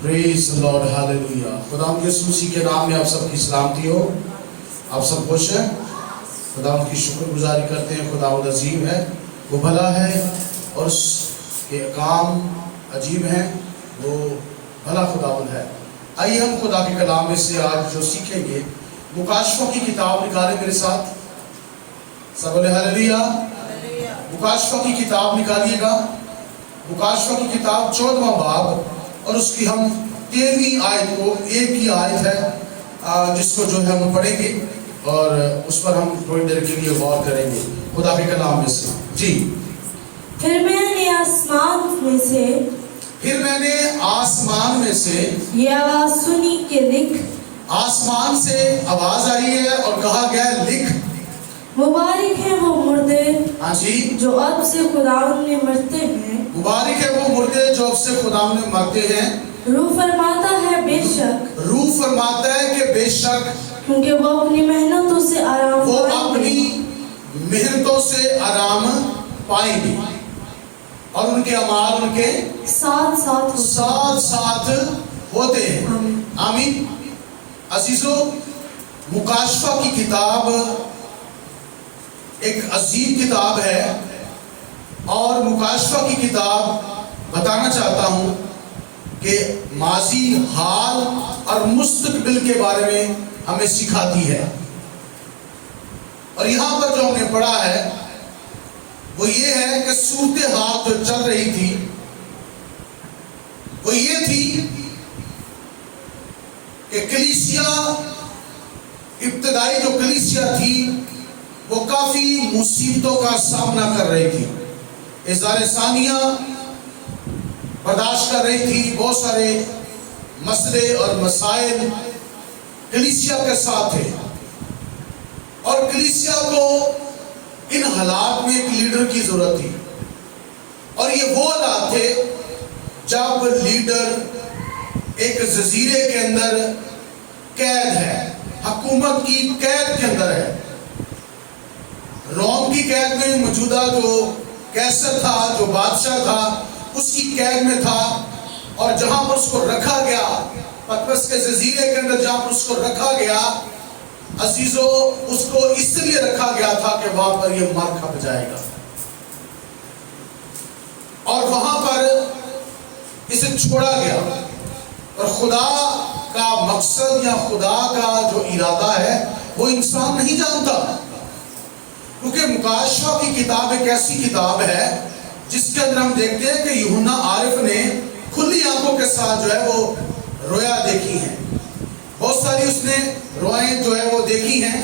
Praise the Lord, hallelujah. खुदा यीशु मसीह के नाम में आप सबकी सलामती हो। आप सब खुश हैं? खुदा की शुक्रगुजारी करते हैं। खुदा अजीब है, वो भला है और उसके काम अजीब हैं, वो भला खुदा है। आइए हम खुदा के कलाम में से आज जो सीखेंगे, मुकाशफों की किताब निकाले मेरे साथ। सब बोले हालेलुया। मुकाशफों की किताब निकालिएगा। मुकाशफों की किताब 14वां बाब और उसकी हम 13वीं आयत को, एक ही आयत है जिसको जो है हम पढ़ेंगे और उस पर हम थोड़ी देर के लिए गौर करेंगे खुदा के कलाम में से। जी। फिर मैंने आसमान में से ये आवाज सुनी कि लिख। आसमान से आवाज आई है और कहा गया लिख। मुबारक है वो मुर्दे, हाँ जी, जो अब से खुदावंद में मरते हैं। मुबारक है वो मुर्दे जो अब से खुदावंद में मरते हैं। रूह फरमाता है बेशक, रूह फरमाता है कि बेशक, क्योंकि वो अपनी मेहनतों से आराम वो अपनी मेहनतों से आराम पाएंगे और उनके अमाल उनके साथ साथ होते हैं। आमीन। अजीजों, मुकाशफा की किताब एक अजीब किताब है और मुकाशफा की किताब बताना चाहता हूं कि माजी, हाल और मुस्तकबिल के बारे में हमें सिखाती है। और यहां पर जो हमने पढ़ा है वो ये है कि सूरत हाल जो चल रही थी वो ये थी कि कलीसिया, इब्तदाई जो कलीसिया थी वो काफी मुसीबतों का सामना कर रही थी। इज़ारे सानिया बर्दाश्त कर रही थी। बहुत सारे मसले और मसाइल कलीसिया के साथ थे और कलीसिया को इन हालात में एक लीडर की जरूरत थी। और ये वो हालात थे जब लीडर एक जजीरे के अंदर कैद है, हुकूमत की कैद के अंदर है। रोम की कैद में मौजूदा जो कैसर था, जो बादशाह था, उसकी कैद में था। और जहां पर उसको रखा गया, पतरस के जजीरे के अंदर जहां पर उसको रखा गया, अजीजों, उसको इसलिए रखा गया था कि वहां पर ये मर खप जाएगा और वहां पर इसे छोड़ा गया। और खुदा का मकसद या खुदा का जो इरादा है वो इंसान नहीं जानता, क्योंकि मुकाशफा की किताब एक ऐसी किताब है जिसके अंदर हम देखते हैं कि यूहन्ना आरिफ ने खुली आंखों के साथ जो है वो रोया देखी है। बहुत सारी उसने रोएं जो है वो देखी हैं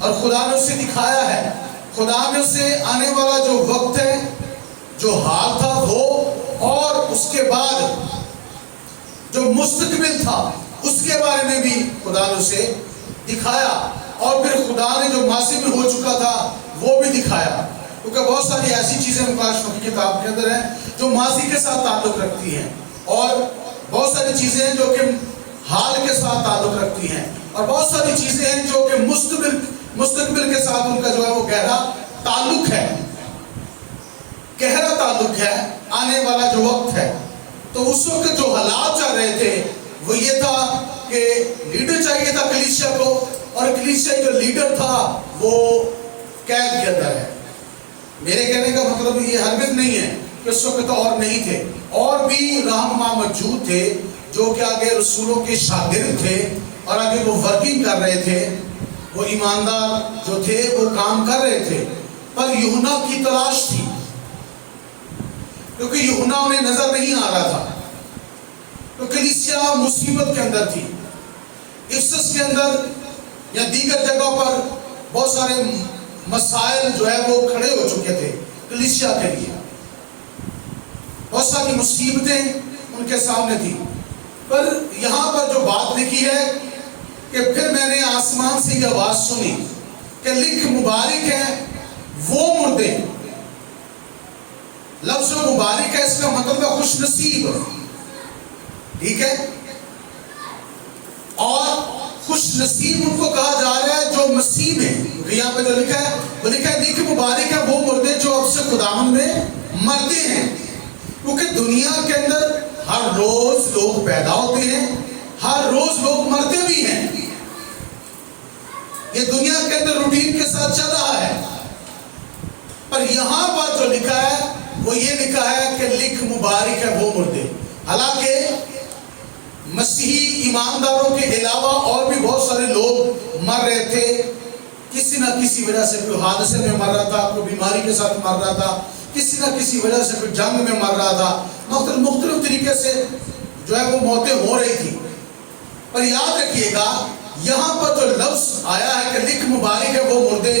और खुदा ने उसे दिखाया है। खुदा ने उसे आने वाला जो वक्त है, जो हाल था वो, और उसके बाद जो मुस्तकबिल था उसके बारे में भी खुदा ने उसे दिखाया। और फिर खुदा ने जो मासी में हो चुका था वो भी दिखाया, क्योंकि बहुत सारी ऐसी चीजें मुकाशफा की किताब के अंदर हैं जो मासी के साथ ताल्लुक रखती हैं और बहुत सारी चीजें हैं जो कि हाल के साथ ताल्लुक रखती हैं और बहुत सारी चीजें हैं जो कि मुस्तकबिल के साथ उनका जो है वो गहरा ताल्लुक है, गहरा ताल्लुक है, आने वाला जो वक्त है। तो उस वक्त जो हालात चल रहे थे वो ये था कि लीडर चाहिए था कलीसिया को, और कलीसिया जो लीडर था वो कैद के अंदर है। मेरे कहने का मतलब ये हरगिज़ नहीं है कि उस वक्त और नहीं थे, और भी रहनुमा मौजूद थे जो कि आगे रसूलों के शागिर्द थे और आगे वो वर्किंग कर रहे थे, वो ईमानदार जो थे वो काम कर रहे थे। पर यूहन्ना की तलाश थी, क्योंकि यूहन्ना उन्हें नजर नहीं आ रहा था। तो कलीसिया मुसीबत के अंदर थी। इफिसस के अंदर या दीगर जगहों पर बहुत सारे मसाइल जो है वो खड़े हो चुके थे कलीसिया के लिए। बहुत सारी मुसीबतें उनके सामने थी। पर यहाँ पर जो बात लिखी है कि फिर मैंने आसमान से ये आवाज सुनी कि लिख, मुबारक है वो मुर्दे। लफ्ज़ मुबारक है, इसका मतलब है खुश नसीब, ठीक है। और खुश नसीब उनको कहा जा रहा है जो मसीह में, यहाँ पे जो लिखा है वो लिखा है लिख, मुबारक है वो मुर्दे जो अब से खुदावंद में मरते हैं। क्योंकि दुनिया के अंदर हर रोज लोग पैदा होते हैं, हर रोज लोग मरते भी हैं। ये दुनिया के अंदर रूटीन के साथ चल रहा है। पर यहां पर जो लिखा है वो ये लिखा है कि लिख मुबारक है वो मुर्दे। हालांकि मसीही ईमानदारों के अलावा और भी बहुत सारे लोग मर रहे थे, किसी ना किसी वजह से, कोई हादसे में मर रहा था, कोई बीमारी के साथ मर रहा था, किसी ना किसी वजह से कोई जंग में मर रहा था, मुख्तलिफ तरीके से जो है वो मौतें हो रही थी। पर याद रखिएगा यहां पर जो लफ्ज आया है कि लिख मुबारक है वो मुर्दे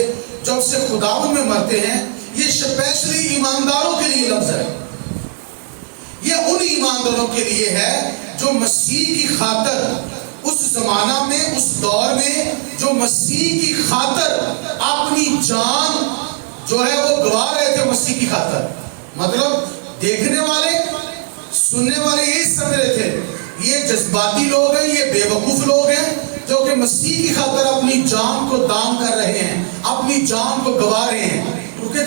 जब से खुदावन में मरते हैं, ये स्पेशली ईमानदारों के लिए लफ्ज है। ये उन ईमानदारों के लिए है जो मसीह की खातर उस जमाना में, उस दौर में, जो मसीह की खातर अपनी जान जो है वो गवा रहे थे मसीह की खातर। मतलब देखने वाले, सुनने वाले यही समझ रहे थे ये जज्बाती लोग हैं, ये बेवकूफ लोग हैं जो कि मसीह की खातर अपनी जान को दान कर रहे हैं, अपनी जान को गवा रहे हैं। क्योंकि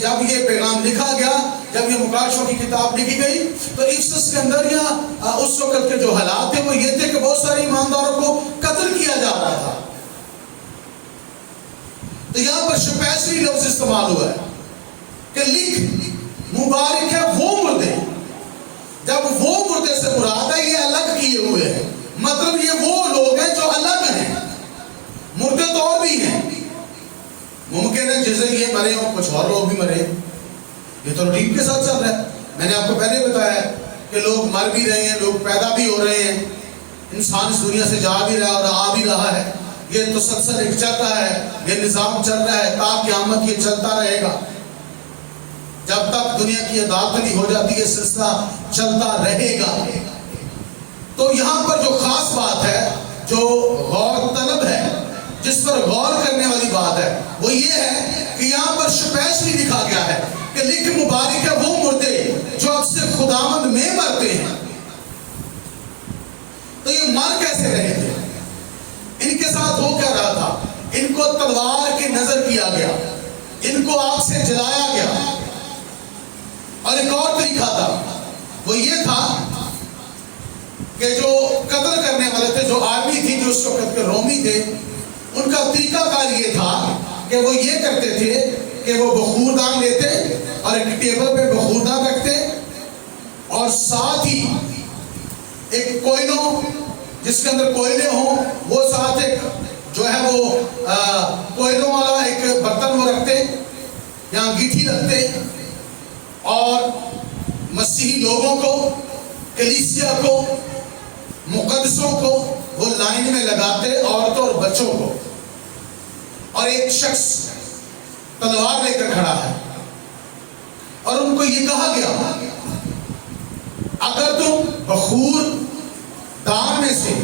जब ये पैगाम लिखा गया, जब ये मुकाशों की किताब लिखी गई, तो इफ्सस के अंदर या उस वक्त के जो हालात थे वो ये थे कि बहुत सारे ईमानदारों को कत्ल किया जा रहा था। तो यहां पर स्पेशली लफ्ज इस्तेमाल हुआ है कि लिख मुबारक है वो मुर्दे। जब वो मुर्दे से मुराद है ये अलग किए हुए हैं, मतलब ये वो लोग हैं जो अलग हैं। मुर्दे तो और भी हैं, मुमकिन है जैसे ये मरे हो कुछ और लोग भी मरे, ये तो रूटीन के साथ चल रहा है। मैंने आपको पहले बताया कि लोग मर भी रहे हैं, लोग पैदा भी हो रहे हैं, इंसान इस दुनिया से जा भी रहा है और आ भी रहा है। ये तो सलसल एक चल रहा है, ये निजाम चल रहा है, ता क़यामत ये चलता रहेगा। जब तक दुनिया की अदालत नहीं हो जाती है सिलसिला चलता रहेगा। तो यहाँ पर जो खास बात है, जो गौर तलब है, जिस पर गौर करने वाली बात है, वो ये है कि यहाँ पर स्पेशली लिखा गया है कि लिख मुबारक है वो मुर्दे जो अब से खुदावंद में मरते हैं। तो ये मर कैसे रहे थे? इनके साथ हो क्या रहा था? इनको तलवार के नजर किया गया, इनको आग से जलाया गया। और एक और तरीका था, वो ये था कि जो कत्ल करने वाले थे, जो आर्मी थी, जो उस वक्त के रोमी थे, उनका तरीकाकार ये था कि वो ये करते थे कि वो बखूरदान लेते और एक टेबल पे बखूरदान रखते और साथ ही एक कोयलों जिसके अंदर कोयले हों, वो साथ एक जो है वो कोयलों वाला एक बर्तन वो रखते, या अंगीठी रखते और मसीही लोगों को, कलीसिया को, मुकद्दसों को वो लाइन में लगाते, औरतों और बच्चों को। और एक शख्स तलवार लेकर खड़ा है और उनको ये कहा गया अगर तुम बखूर दान में से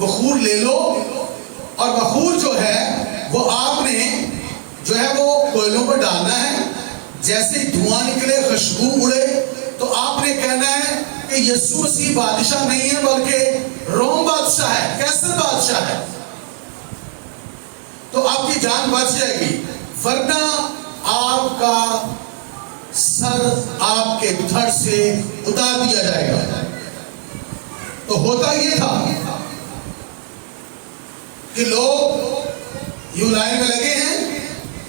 बखूर ले लो और बखूर जो है वो आपने जो है वो कोयलों पर डालना है, जैसे ही धुआं निकले, खुशबू उड़े, तो आपने कहना है कि यीशु मसीह बादशाह नहीं है बल्कि रोम बादशाह है, कैसर बादशाह है। तो आपकी जान बच जाएगी, वरना आपका सर आपके धड़ से उतार दिया जाएगा। तो होता ये था कि लोग यूं लाइन में लगे हैं,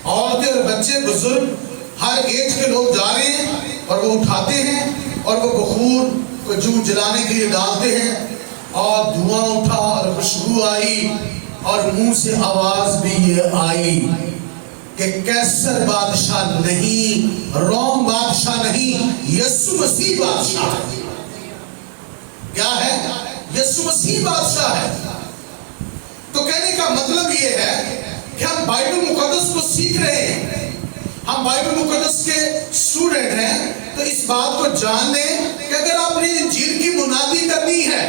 औरतें और बच्चे, बुजुर्ग, हर एज के लोग जा रहे हैं और वो उठाते हैं और वो बखूर को जूं जलाने के लिए डालते हैं और धुआं उठा और खुशबू आई और मुंह से आवाज भी ये आई कि कैसर बादशाह नहीं, रोम बादशाह नहीं, यीशु मसीह बादशाह है। क्या है? यीशु मसीह बादशाह है। तो कहने का मतलब ये है कि हम बाइबल मुकद्दस को सीख रहे हैं, हम बाइबल मुकद्दस के स्टूडेंट हैं, तो इस बात को जान लें कि अगर आपने इंजील की मुनादी करनी है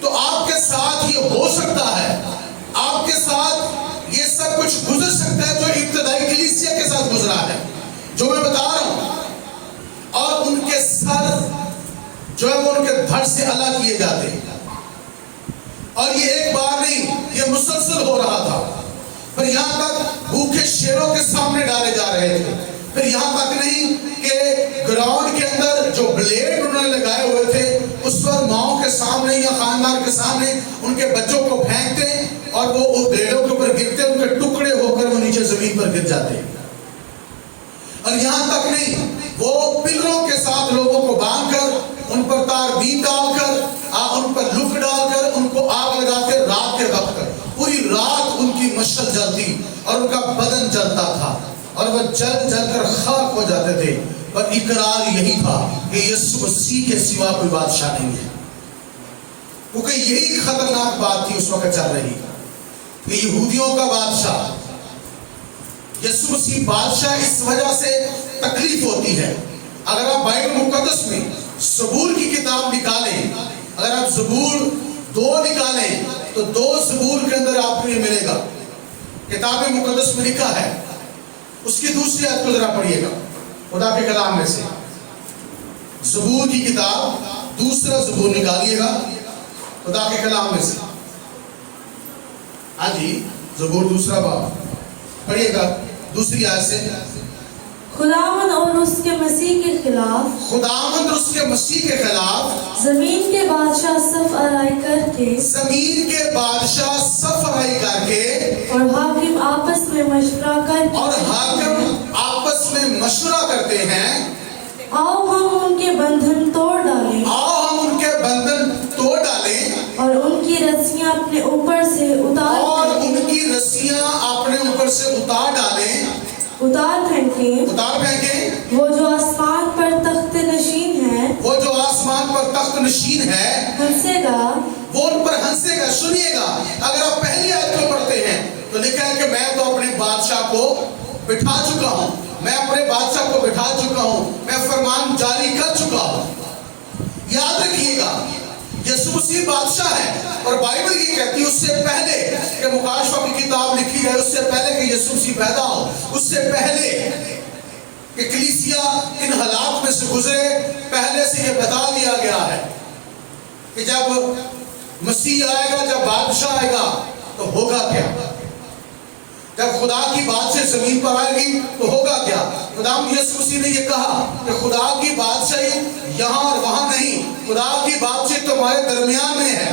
तो आपके साथ ये हो सकता है, आपके साथ ये सब कुछ गुजर सकता है जो इब्तदाई कलीसिया के साथ गुजरा है, जो मैं बता रहा हूं। और उनके सर जो है वो उनके धड़ से अलग किए जाते हैं, और ये एक बार नहीं, ये मुसलसल हो रहा था। पर यहां तक भूखे शेरों के सामने डाले जा रहे थे, फिर यहाँ तक नहीं कि ग्राउंड के अंदर जो ब्लेड उन्होंने लगाए हुए थे उस पर माओ के सामने या खानदान के सामने उनके बच्चों को फेंकते और वो उन ब्लेडों के ऊपर गिरते, उनके टुकड़े होकर वो नीचे जमीन पर गिर जाते। और यहाँ तक नहीं, वो पिलरों के साथ लोगों को बांधकर उन पर तार बीन डालकर उन पर लुक डालकर उनको आग लगाते रात के वक्त। पूरी रात उनकी मशाल जलती और उनका बदन जलता था और वह जल जलकर खाक हो जाते थे। पर इकरार यही था कि यीशु मसीह के सिवा कोई बादशाह नहीं है, क्योंकि यही खतरनाक बात थी उस वक्त चल रही कि यहूदियों का बादशाह यीशु मसीह बादशाह। इस वजह से तकलीफ होती है। अगर आप बाइबल मुकद्दस में ज़बूर की किताब निकालें, अगर आप ज़बूर 2 निकालें तो 2 ज़बूर के अंदर आपको ये मिलेगा। किताब मुकद्दस में लिखा है, उसकी दूसरी आयत को जरा पढ़िएगा खुदा के कलाम में से। ज़बूर की किताब दूसरा ज़बूर निकालिएगा खुदा के कलाम में से। हाँ जी, ज़बूर दूसरा बाब पढ़िएगा दूसरी आयत से। खुदावंद और उसके मसीह के खिलाफ, खुदावंद और उसके मसीह के खिलाफ जमीन के बादशाह सफ अराई करके, जमीन के बादशाह सफ अराई करके और हाकिम आपस में मशवरा करके, और हाकिम आपस में मशवरा करते हैं, आओ हम उनके बंधन तोड़ डालें, आओ हम उनके बंधन तोड़ डालें और उनकी रस्सियां अपने ऊपर से उतार डालें, उतार फेंकें। वो जो आसमान पर तख्त नशीन है, वो जो आसमान पर तख्त नशीन है हंसेगा, वो उन पर हंसेगा। सुनिएगा, अगर आप पहली आयत को पढ़ते हैं तो लिखा है कि मैं तो अपने बादशाह को बिठा चुका हूं, मैं अपने बादशाह को बिठा चुका हूं, मैं फरमान जारी कर चुका हूं। याद रखिएगा, यीशु मसीह बादशाह है। और बाइबल ये कहती है उससे पहले कि मुकाशवा की किताब लिखी जाए, उससे पहले कि यीशु मसीह पैदा हो, उससे पहले कि कलीसिया इन हालात में से गुजरे, पहले से ये बता दिया गया है कि जब मसीह आएगा, जब बादशाह आएगा तो होगा क्या, जब खुदा की बात से जमीन पर आएगी तो होगा क्या। खुदा यीशु मसीह ने ये कहा कि खुदा की बादशाही यहाँ और वहां नहीं, खुदा की बादशाही तुम्हारे दरमियान में है।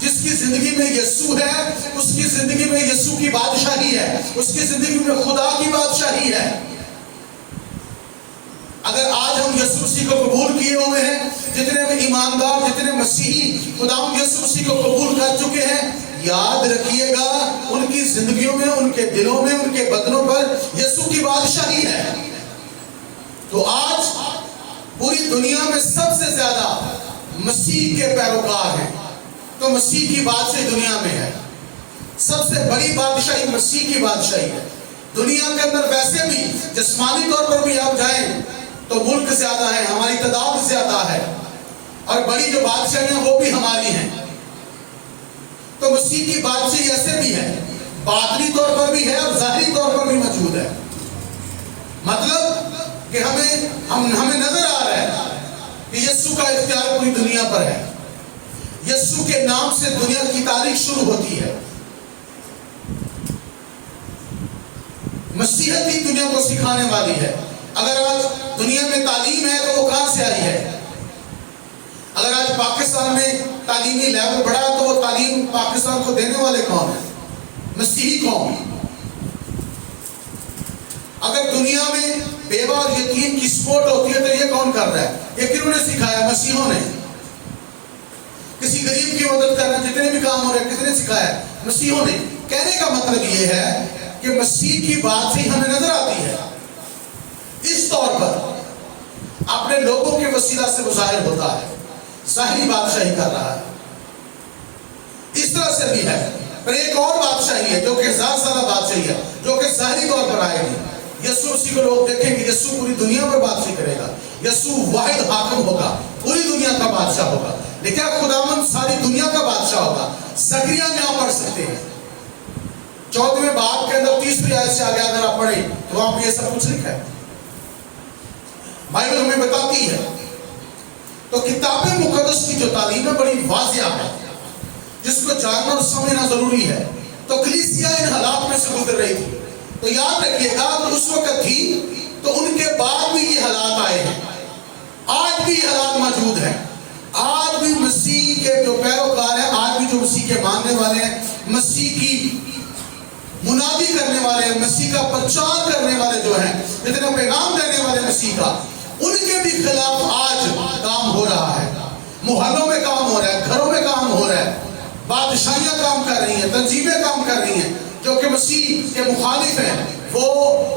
जिसकी जिंदगी में यीशु है उसकी जिंदगी में यीशु की बादशाही है, उसकी जिंदगी में खुदा की बादशाही है। अगर आज हम यीशु मसीह को कबूल किए हुए हैं, जितने भी ईमानदार, जितने मसीही खुदा यीशु मसीह को कबूल कर चुके हैं, याद रखिएगा उनकी जिंदगियों में, उनके दिलों में, उनके बदनों पर यीशु की बादशाही है। तो आज पूरी दुनिया में सबसे ज्यादा मसीह के पैरोकार हैं, तो मसीह की बादशाही दुनिया में है। सबसे बड़ी बादशाही मसीह की बादशाही है। दुनिया के अंदर वैसे भी जिस्मानी तौर पर भी आप जाएं तो मुल्क ज्यादा है, हमारी तादाद ज्यादा है, और बड़ी जो बादशाहियां वो भी हमारी हैं। तो मसीह की बादशाही ऐसे भी है, बातनी तौर पर भी है और जाहिरी तौर पर भी मौजूद है। मतलब कि हमें नजर आ रहा है कि यीशु का इख्तियार पूरी दुनिया पर है। यीशु के नाम से दुनिया की तारीख शुरू होती है। मसीहत ही दुनिया को सिखाने वाली है। अगर आज दुनिया में तालीम है तो वो कहां से आई है? अगर आज पाकिस्तान में तालीमी लेवल बढ़ा तो वो तालीम पाकिस्तान को देने वाले कौन है? मसीही कौम। अगर दुनिया में बेवा और यतीम की सपोर्ट होती है तो ये कौन कर रहा है? ये किन्होंने सिखाया? मसीहों ने। किसी गरीब की मदद करना, जितने भी काम हो रहे हैं, किसने सिखाया? मसीहों ने। कहने का मतलब ये है कि मसीह की बात से हमें नजर आती है इस तौर पर अपने लोगों के वसीला से वो जाहिर होता है, जाहिरी बादशाही कर रहा है। इस तरह से भी है। पर एक और बादशाही है जो कि 1000 साल बादशाही है, जो कि जाहिरी तौर पर आएगी। यीशु मसीह को लोग देखेंगे, यीशु पूरी दुनिया पर बादशाही करेगा, यीशु वाहिद हाकिम होगा, पूरी दुनिया का बादशाह होगा। लेकिन खुदावंद सारी दुनिया का बादशाह होगा। ज़करिया में आप पढ़ सकते हैं 14वें बाब के अंदर 30वीं आयत से आगे अगर आप पढ़े तो वहां पर ये सब कुछ लिखा है। बाइबल हमें बताती है। तो किताब मुकद्दस की जो तालीम है बड़ी वाज़िया है, जिसको जानना और समझना जरूरी है। तो कलीसिया इन हालात में से गुजर रही थी। तो याद रखिएगा तो उस वक्त थी तो उनके बाद भी ये हालात आए हैं, आज भी ये हालात मौजूद हैं। आज भी मसीह के जो पैरोकार हैं, आज भी जो मसीह के मानने वाले हैं, मसीह की मुनादी करने वाले, मसीह का प्रचार करने वाले जो हैं, जितने पैगाम देने वाले मसीह का, उनके भी खिलाफ आज काम हो रहा है। मोहल्लों में काम हो रहा है, घरों में काम हो रहा है, बादशाहियां काम कर रही हैं, तंजीमें काम कर रही हैं जो कि मसीह के मुखालिफ हैं। वो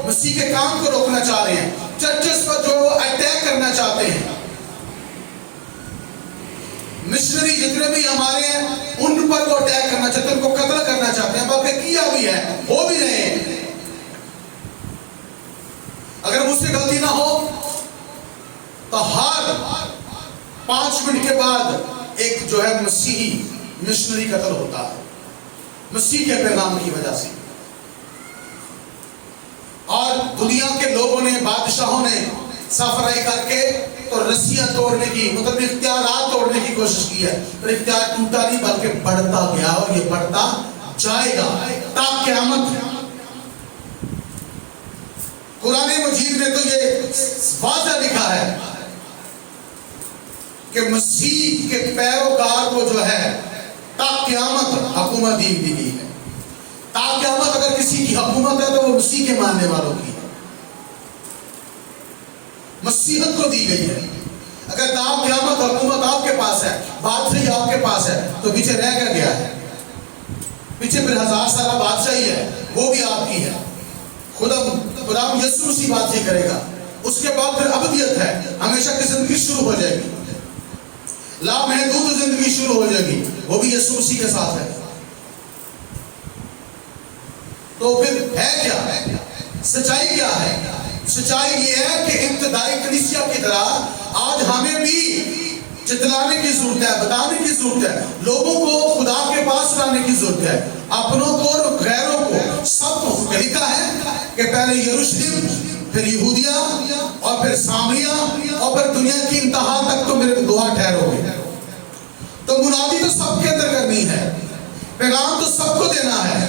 मसीह के काम को रोकना चाह रहे हैं, चर्चेस पर जो अटैक करना चाहते हैं। मिशनरी जितने भी हमारे हैं उन पर वो अटैक करना चाहते हैं, उनको कत्ल करना चाहते हैं, बल्कि किया भी है, हो भी रहे हैं। अगर मुझसे गलती ना हो तो हर 5 मिनट के बाद एक जो है मसीही मिशनरी कत्ल होता है, मसीह के पैगाम की वजह से। और दुनिया के लोगों ने, बादशाहों ने सफराई करके तो रस्सियां तोड़ने की, मतलब इख्तियारात तोड़ने की कोशिश की है, पर इख्तियार टूटा नहीं बल्कि बढ़ता गया और ये बढ़ता जाएगा ता क़यामत। कुरान मजीद में तो ये वाज़ह लिखा है कि मसीह के पैरोकार को जो है ता क़यामत हुकूमत दी गई है। ता क़यामत अगर किसी की हुकूमत है तो वो मसीह के मानने वालों की है, मसीहत को दी गई है। अगर ता क़यामत हुकूमत आपके पास है, बादशाही आपके पास है, तो पीछे रह गया है, पीछे फिर 1000 साल बादशाही है, वो भी आपकी है। खुदा यीशु मसीह बादशाही करेगा, उसके बाद फिर अबदियत है, हमेशा की जिंदगी शुरू हो जाएगी, लामहदूद जिंदगी शुरू हो जाएगी, वो भी यीशु मसीह के साथ है। तो फिर है क्या, सच्चाई क्या है? सच्चाई ये है कि इब्तिदाई कलीसिया की तरह आज हमें भी चितलाने की जरूरत है, बताने की जरूरत है, लोगों को खुदा के पास लाने की जरूरत है, अपनों को और गैरों को, सबको। लिखा है कि पहले यरूशलेम, फिर यहूदिया और फिर सामरिया और फिर दुनिया की इंतहा तक तो मेरे दुआ ठहरोगे। तो मुनादी तो सबके अंदर करनी है, पैगाम तो सबको देना है,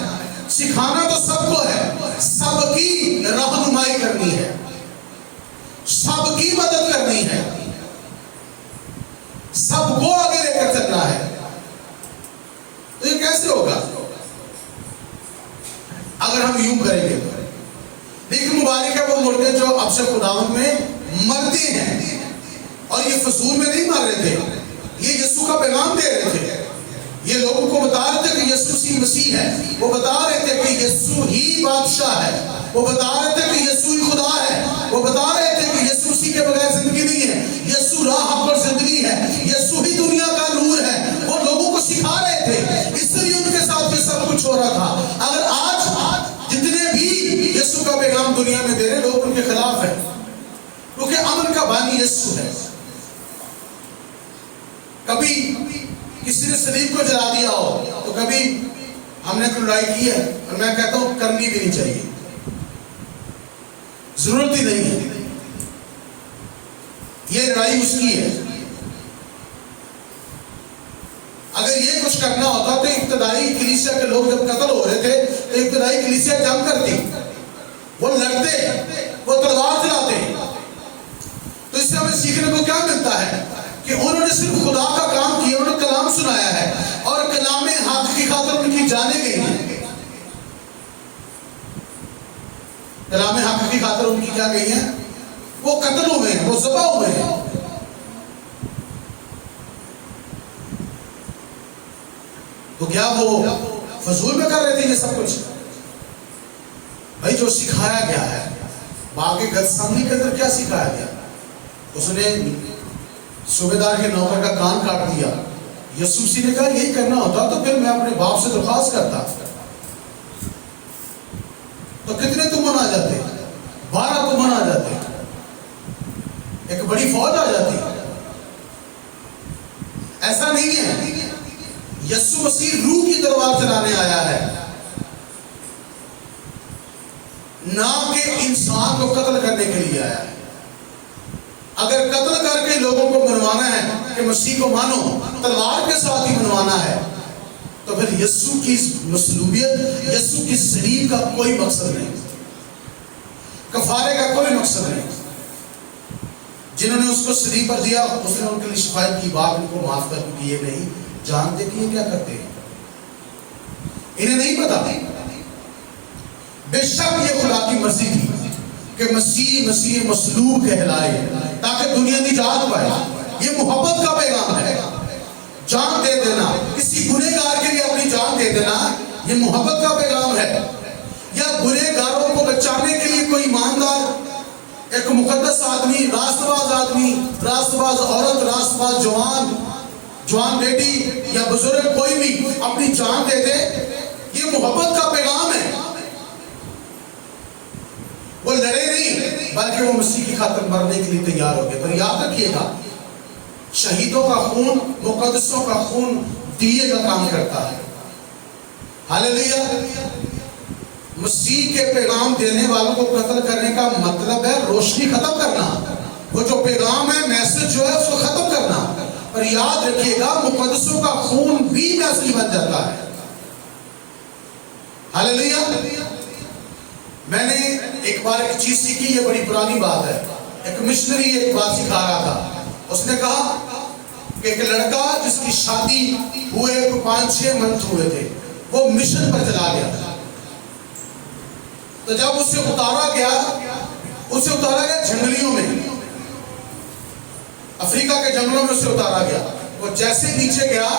सिखाना तो सबको है, सबकी रहनुमाई करनी है, सबकी मदद करनी है, सबको आगे लेकर चलना है। तो ये कैसे होगा अगर हम यूं करेंगे? लेकिन मुबारक है वो मुर्दे जो अब से खुदावंद में मरते हैं, और ये फजूल में नहीं मर रहे थे, ये यीशु का पैगाम दे रहे थे। ये लोगों को बता रहे थे कि यीशु मसीह है, वो बता रहे थे कि यीशु ही बादशाह है, वो बता रहे थे कि यीशु ही खुदा है, वो बता रहे थे कि यीशु मसीह के बगैर जिंदगी नहीं है, यीशु राह पर जिंदगी है, यीशु ही दुनिया का नूर है। वो लोगों को सिखा रहे थे, इसलिए उनके साथ ये सब कुछ हो रहा था। अगर आज जितने भी यीशु का पैगाम दुनिया में दे रहे लोग उनके खिलाफ है, क्योंकि अमन का बानी यीशु है। कभी किसी ने सलीब को जला दिया हो तो कभी हमने लड़ाई की है, और मैं कहता हूं करनी भी नहीं चाहिए, जरूरत ही नहीं है, ये लड़ाई उसकी है। अगर ये कुछ करना होता तो इब्तिदाई कलीसिया के लोग जब कत्ल हो रहे थे तो इब्तिदाई कलीसिया जंग करती, वो लड़ते, वो तलवार चलाते। तो इससे हमें सीखने को क्या मिलता है कि उन्होंने सिर्फ खुदा का काम किया, उन्होंने कलाम सुनाया है और कलाम हक की खातिर उनकी जाने गई है, कलाम हक की खातिर उनकी क्या गई है, वो कत्ल हुए हैं, वो ज़बह हुए हैं। तो क्या वो फजूल में कर रहे थे ये सब कुछ? भाई जो सिखाया गया है, बाकी गतसमनी के अंदर क्या सिखाया गया? उसने सूबेदार के नौकर का कान काट दिया। यीशु मसीह ने कहा यही करना होता तो फिर मैं अपने बाप से दरख्वास्त करता, तो कितने तुमन आ जाते? 12 तुमन आ जाते, एक बड़ी फौज आ जाती। ऐसा नहीं है, यीशु मसीह रूह की तलवार चलाने आया है, ना कि इंसान को कत्ल करने के लिए आया है। अगर कत्ल करके लोगों को मनवाना है कि मसीह को मानो, तलवार के साथ ही मनवाना है, तो फिर यीशु की मसलूबियत, यीशु की सलीब का कोई मकसद नहीं। कफारे का कोई मकसद नहीं। जिन्होंने उसको सलीब पर दिया, उसने उनके लिए शिफायत की, बात उनको माफ कर दी। ये नहीं जानते कि ये क्या करते हैं, इन्हें नहीं पता। बेशक ये खुदा की मर्जी थी कि मसीह मसलूब कहलाए ताकि दुनिया निजात पाए। ये मोहब्बत का पैगाम है। जान दे देना, किसी गुनहगार के लिए अपनी जान दे देना, ये मोहब्बत का पैगाम है। या गुनहगारों को बचाने के लिए कोई ईमानदार, एक मुकद्दस आदमी, रास्तबाज औरत, रास्तबाज जवान बेटी या बुजुर्ग कोई भी अपनी जान दे दे, ये मोहब्बत का पैगाम है। वो लड़े नहीं, बल्कि वो मसीह की खातिर मरने के लिए तैयार हो गए। पर याद रखिएगा, शहीदों का खून, मुकद्दसों का खून दिए का काम करता है। हालेलुया। मसीह के पैगाम देने वालों को कत्ल करने का मतलब है रोशनी खत्म करना। वो जो पैगाम है, मैसेज जो है, उसको खत्म करना। पर याद रखिएगा, मुकद्दसों का खून भी मैसेज बन जाता है। हालेलुया। मैंने एक बार एक चीज सीखी, ये बड़ी पुरानी बात है। एक मिशनरी एक बात सिखा रहा था। उसने कहा कि एक लड़का जिसकी शादी हुए 5-6 मंथ हुए थे, वो मिशन पर चला गया। तो जब उसे उतारा गया जंगलियों में, अफ्रीका के जंगलों में उसे उतारा गया। वो जैसे नीचे गया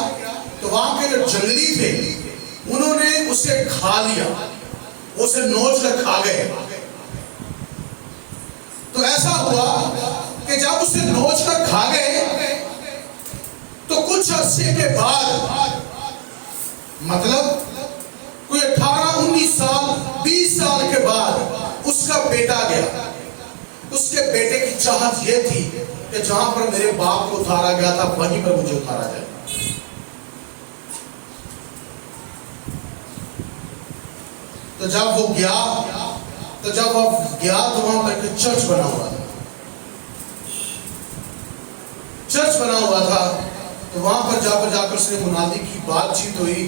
तो वहां के जो जंगली थे उन्होंने उसे खा लिया, उसे नोच कर खा गए। तो ऐसा हुआ कि जब उसे नोच कर खा गए तो कुछ अरसे के बाद, मतलब कोई 18-19 साल 20 साल के बाद उसका बेटा गया। उसके बेटे की चाहत यह थी कि जहां पर मेरे बाप को उतारा गया था वहीं पर मुझे उतारा जाए। तो जब वो गया तो वहां पर एक चर्च बना हुआ था। तो वहां पर जाकर उसने मुनादी की, बातचीत हुई।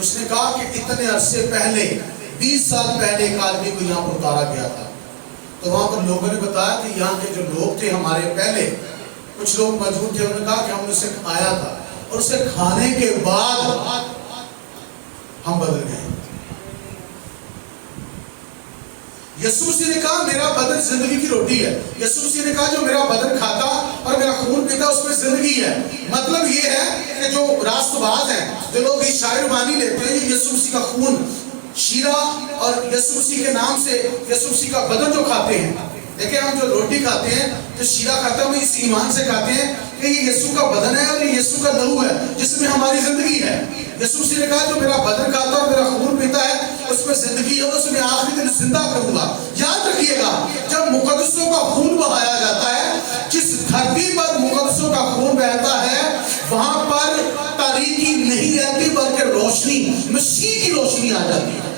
उसने कहा कि इतने अरसे पहले, 20 साल पहले एक आदमी को यहाँ पर उतारा गया था। तो वहां पर लोगों ने बताया कि यहाँ के जो लोग थे हमारे पहले, कुछ लोग मौजूद थे, उन्होंने कहा कि हमने उसे खाया था और उसे खाने के बाद हम बदल गए। यीशु मसीह ने कहा मेरा बदन जिंदगी की रोटी है। यीशु मसीह ने कहा जो मेरा बदन खाता और मेरा खून पीता उसमें जिंदगी है। मतलब ये है कि जो रास्तबाज हैं, जो लोग ये शायर बानी लेते हैं, यीशु मसीह का खून, शीरा और यीशु मसीह के नाम से यीशु मसीह का बदन जो खाते हैं। देखिए, हम जो रोटी खाते हैं, जो शीरा खाते हैं, हम इस ईमान से खाते हैं कि ये यीशु का बदन है और ये यीशु का लहू है जिसमें हमारी जिंदगी है। यीशु मसीह ने कहा जो मेरा बदन खाता और मेरा खून पीता है उसमें जिंदगी है, उसमें आखिरी दिन जिंदा करूंगा। याद रखिएगा, जब मुकद्दसों का खून बहाया जाता है, जिस धरती पर मुकद्दसों का खून बहता है, वहां पर तारीकी नहीं रहती बल्कि रोशनी, मसीह की रोशनी आ जाती है।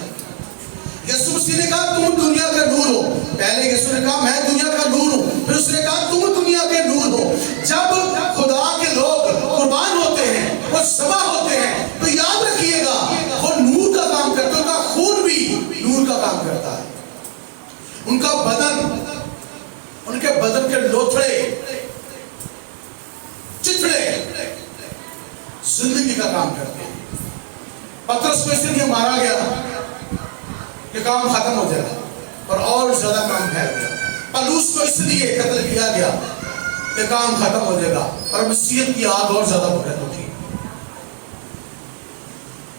यीशु मसीह ने कहा तुम दुनिया का नूर हो। पहले यीशु ने कहा मैं दुनिया का नूर हूं, फिर उसने कहा तुम दुनिया के नूर हो। जब खुदा के लोग कुर्बान होते हैं, वो सबा होते हैं, तो याद रखिएगा वो नूर का काम करते हैं। उनका खून भी नूर का काम करता है। उनका बदन, उनके बदन के लोथड़े, चिथड़े जिंदगी का काम करते हैं। पतरस को इसलिए मारा गया कि काम खत्म हो जाएगा और ज्यादा काम फैल गया। पलूस को इसलिए कत्ल किया गया कि काम खत्म हो जाएगा और मसीहत की आग और ज्यादा बढ़ उठी।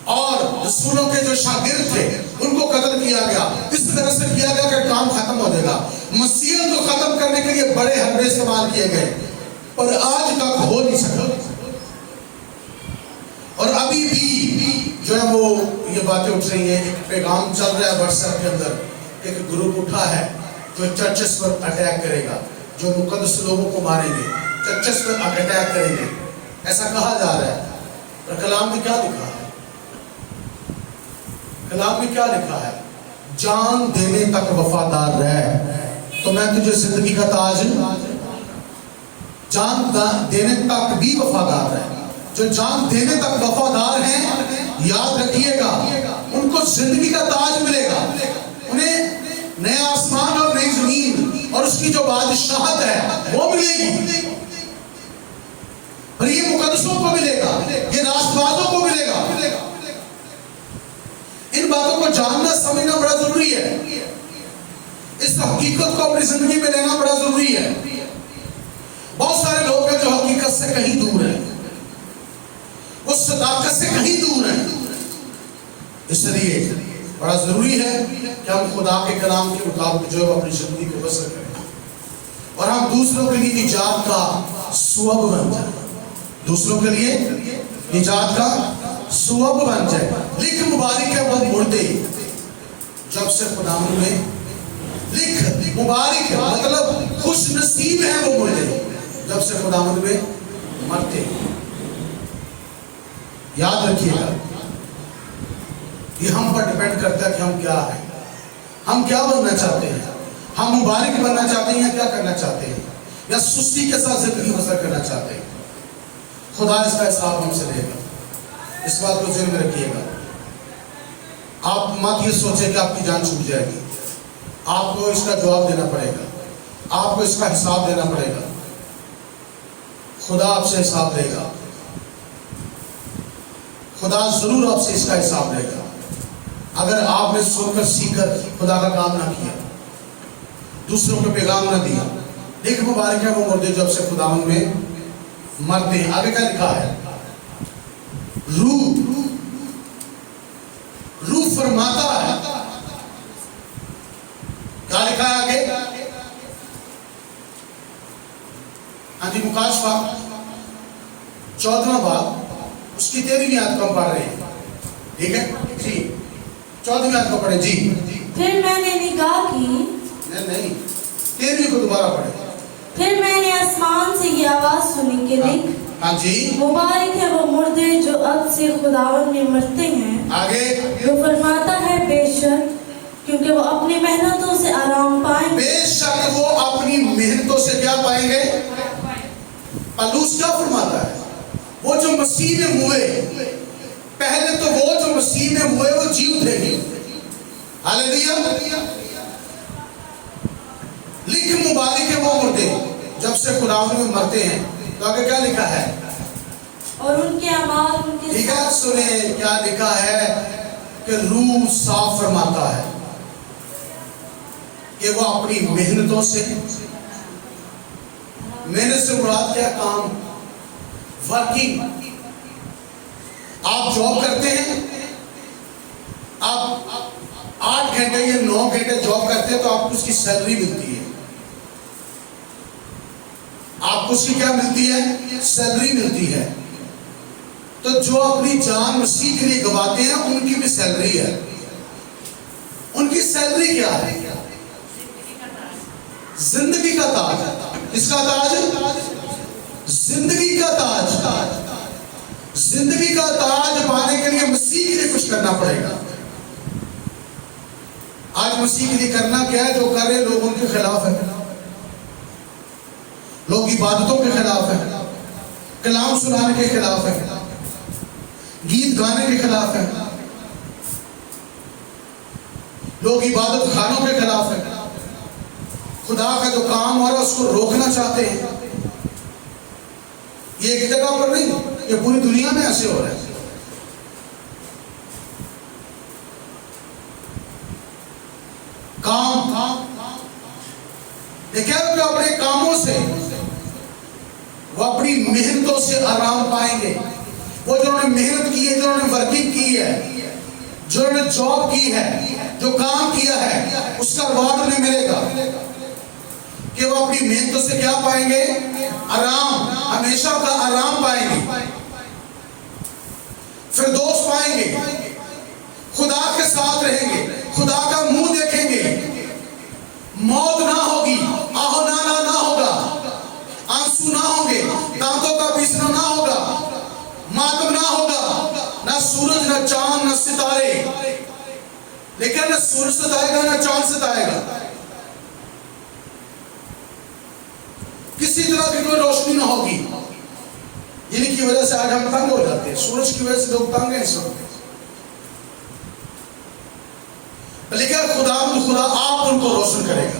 और रसूलों के जो शागिर्द थे उनको कत्ल किया गया, इस तरह से किया गया कि काम खत्म हो जाएगा। मसीहत को खत्म करने के लिए बड़े हरबे इस्तेमाल किए गए, पर आज तक हो नहीं सका। और अभी भी जो है वो ये बातें उठ रही है। एक पैगाम चल रहा है व्हाट्सएप के अंदर, एक ग्रुप उठा है जो चर्चेस पर अटैक करेगा, जो मुकद्दस लोगों को मारेंगे, चर्चेस पर अटैक करेंगे, ऐसा कहा जा रहा है। और कलाम में क्या लिखा है? कलाम में क्या लिखा है? जान देने तक वफादार रह तो मैं तुझे जिंदगी का ताज, जान देने तक भी वफादार रह। जो जान देने तक वफादार हैं, याद रखिएगा उनको जिंदगी का ताज मिलेगा। उन्हें नया आसमान उसकी जो बादशाहत है वो मिलेगी, और ये मुकद्दसों को मिलेगा, ये रास्तबाजों को मिलेगा। इन बातों को जानना समझना बड़ा जरूरी है। इस हकीकत को अपनी जिंदगी में लेना बड़ा जरूरी है। बहुत सारे लोग हैं जो हकीकत से कहीं दूर हैं, उस सदाकत से कहीं दूर हैं। इसलिए बड़ा जरूरी है कि हम खुदा के कलाम के मुताबिक जो अपनी जिंदगी को बसर करें और हम दूसरों के लिए निजात का सुअब बन जाए, दूसरों के लिए निजात का सुअब बन जाए। लिख मुबारक है वो मुर्दे जब से खुदावंद में, लिख मुबारक है मतलब खुश नसीब है वो मुर्दे जब से खुदावंद में मरते। याद रखिएगा, ये हम पर डिपेंड करता है कि हम क्या हैं, हम क्या बनना चाहते हैं। हम मुबारक बनना चाहते हैं या क्या करना चाहते हैं, या सुस्ती के साथ जिंदगी बसर करना चाहते हैं। खुदा इसका हिसाब हमसे लेगा, इस बात को ध्यान में रखिएगा। आप मत ये सोचे कि आपकी जान छूट जाएगी, आपको इसका जवाब देना पड़ेगा, आपको इसका हिसाब देना पड़ेगा। खुदा आपसे हिसाब देगा, खुदा जरूर आपसे इसका हिसाब देगा अगर आपने सुनकर सीखकर खुदा का काम ना किया, दूसरों को पैगाम ना दिया। लिख मुबारक है वो मुर्दे जब से खुदावंद में मरते हैं। आगे क्या लिखा है? रूह फरमाता है, क्या लिखा है आगे? हाँ जी, मुकाशफा 14वां बाब उसकी 13वीं आयत को पढ़ रहे हैं, ठीक है जी? 14वीं आयत को पढ़े जी। फिर मैंने निगाह की, नहीं 13वीं को दोबारा पढ़े। फिर मैंने आसमान से ये आवाज सुनी कि लिख, हाँ जी, मुबारक है वो मुर्दे जो अब से खुदावंद में मरते हैं। आगे वो फरमाता है बेशक, क्योंकि वो अपनी मेहनतों से आराम पाएंगे। बेशक वो अपनी मेहनतों से क्या पाएंगे? पलूस क्या फरमाता है? वो जो मसीह में हुए, पहले तो वो जो मसीह में हुए वो जी उठेंगे। हालेलुया। लिख मुबारक है वो मुर्दे जब से खुदावंद में मरते हैं। तो आगे क्या लिखा है? और उनके अमाल उनके ठीक है, सुने क्या लिखा है कि रूह साफ फरमाता है कि वो अपनी मेहनतों से, मेहनत से मुराद क्या? काम, वर्किंग। आप जॉब करते हैं, आप 8 घंटे या 9 घंटे जॉब करते हैं तो आपको उसकी सैलरी मिलती है। आपको उसकी क्या मिलती है? सैलरी मिलती है। तो जो अपनी जान मसीह के लिए गवाते हैं उनकी भी सैलरी है। उनकी सैलरी क्या है? जिंदगी का ताज। किसका ताज? जिंदगी का ताज। जिंदगी का ताज पाने के लिए मसीह के लिए कुछ करना पड़ेगा। आज मसीह के लिए करना क्या है? जो कर रहे लोग उनके खिलाफ है, लोग इबादतों के खिलाफ है, कलाम सुनाने के खिलाफ है, गीत गाने के खिलाफ है, लोग इबादत खानों के खिलाफ है। खुदा का जो काम हो रहा है उसको रोकना चाहते हैं। ये एक जगह पर नहीं, ये पूरी दुनिया में ऐसे हो रहा है। काम देखिए, अपने कामों से, वो अपनी मेहनतों से आराम पाएंगे। वो जिन्होंने मेहनत की है, जिन्होंने वर्किंग की है, जिन्होंने जॉब की है, जो काम किया है, उसका रिवॉर्ड उन्हें मिलेगा कि वो अपनी मेहनतों से क्या पाएंगे? आराम, हमेशा का आराम पाएंगे, फिरदौस पाएंगे, खुदा के साथ रहेंगे, खुदा का मुंह देखेंगे, मौत ना होगी, आहो नाला ना होगा, आंसू ना होंगे, दांतों का पीसना ना होगा, मातम ना होगा, ना सूरज ना चांद ना सितारे, लेकिन ना सूरज सताएगा ना चांद सताएगा, किसी तरह की कोई रोशनी ना होगी। जिनकी वजह से आज हम तंग हो जाते हैं, सूरज की वजह से लोग तंग हैं इस वक्त। लेकिन खुदा आप उनको रोशन करेगा।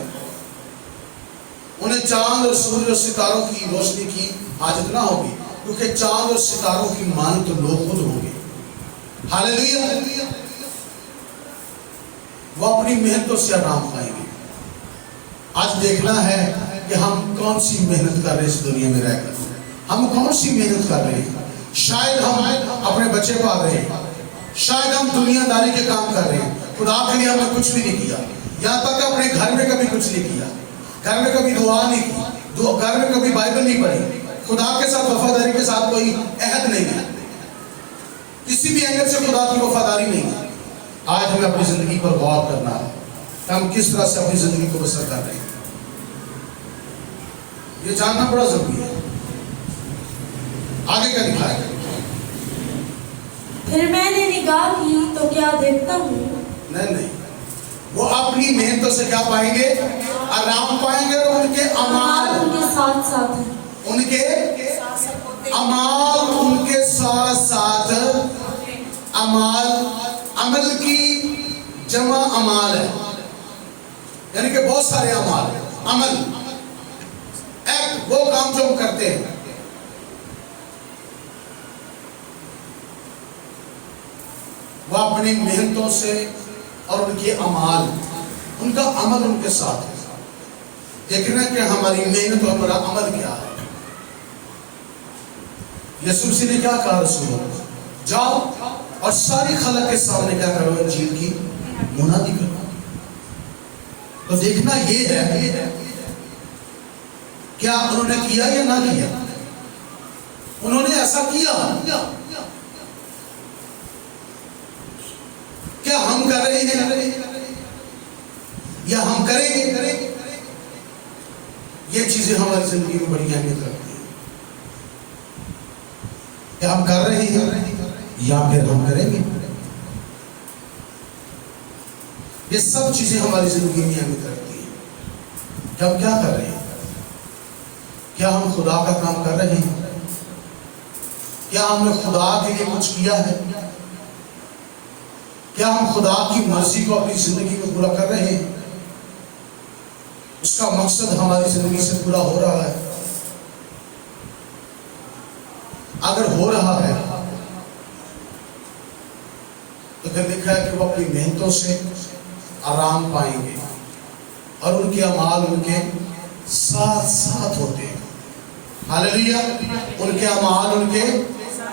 उन्हें चांद और सूर्य और सितारों की रोशनी की हाजत ना होगी, क्योंकि चांद और सितारों की मान तो लोग खुद होंगे। हालेलुया। वो अपनी मेहनतों से आराम पाएंगे। आज देखना है कि हम कौन सी मेहनत कर रहे हैं इस दुनिया में रहकर, हम कौन सी मेहनत कर रहे हैं। शायद हम अपने बच्चे पाल रहे हैं, शायद हम दुनियादारी के काम कर रहे हैं, खुदा के लिए हमने कुछ भी नहीं किया। यहाँ तक अपने घर में कभी कुछ नहीं किया, घर में कभी दुआ नहीं की, घर में कभी बाइबल नहीं पढ़ी, खुदा के साथ वफादारी के साथ कोई अहद नहीं है, किसी भी एंगल से खुदा की वफादारी नहीं है। आज हमें अपनी जिंदगी पर गौर करना है, हम किस तरह से अपनी जिंदगी को बसर कर रहे हैं, ये जानना बड़ा जरूरी है। आगे क्या लिखा है? फिर मैंने निगाह की तो क्या देखता हूँ, नहीं, वो अपनी मेहनतों से क्या पाएंगे? आराम पाएंगे। और उनके अमाल उनके साथ साथ है, उनके अमाल उनके साथ साथ, अमाल अमल की जमा अमाल है, यानी कि बहुत सारे अमाल, अमल एक्ट, वो काम जो हम करते हैं। वह अपनी मेहनतों से और उनके अमाल, उनका अमल उनके साथ है। देखना कि हमारी मेहनत और हमारा अमल क्या है। यीशु मसीह ने क्या कहा? रसूलों जाओ और सारी खलक के सामने क्या करो? इंजील की मुनादी करो। तो देखना ये है क्या उन्होंने किया या ना किया। उन्होंने ऐसा किया, क्या हम कर रहे हैं या हम करेंगे? ये चीजें हमारी जिंदगी में बड़ी अहमियत रखती हैं। क्या हम कर रहे हैं या फिर हम करेंगे? ये सब चीजें हमारी जिंदगी में अहमियत रखती हैं कि हम क्या कर रहे हैं। क्या हम खुदा का काम कर रहे हैं? क्या हमने खुदा के लिए कुछ किया है? क्या हम खुदा की मर्जी को अपनी जिंदगी में पूरा कर रहे हैं? उसका मकसद हमारी जिंदगी से पूरा हो रहा है? अगर हो रहा है तो फिर लिखा है कि वो अपनी मेहनतों से आराम पाएंगे और उनके अमाल उनके साथ साथ होते हैं। हालेलुया। उनके अमाल उनके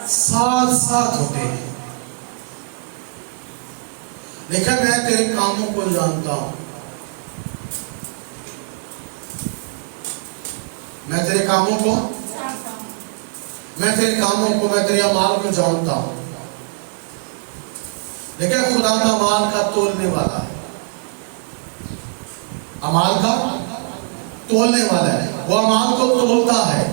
साथ साथ होते हैं। देखा, मैं तेरे कामों को जानता हूं, मैं तेरे कामों को, मैं तेरे कामों को, मैं तेरे अमाल को जानता हूं। देखा, खुदा का अमाल का तोलने वाला है, अमाल का तोलने वाला है। वो अमाल को तोलता है,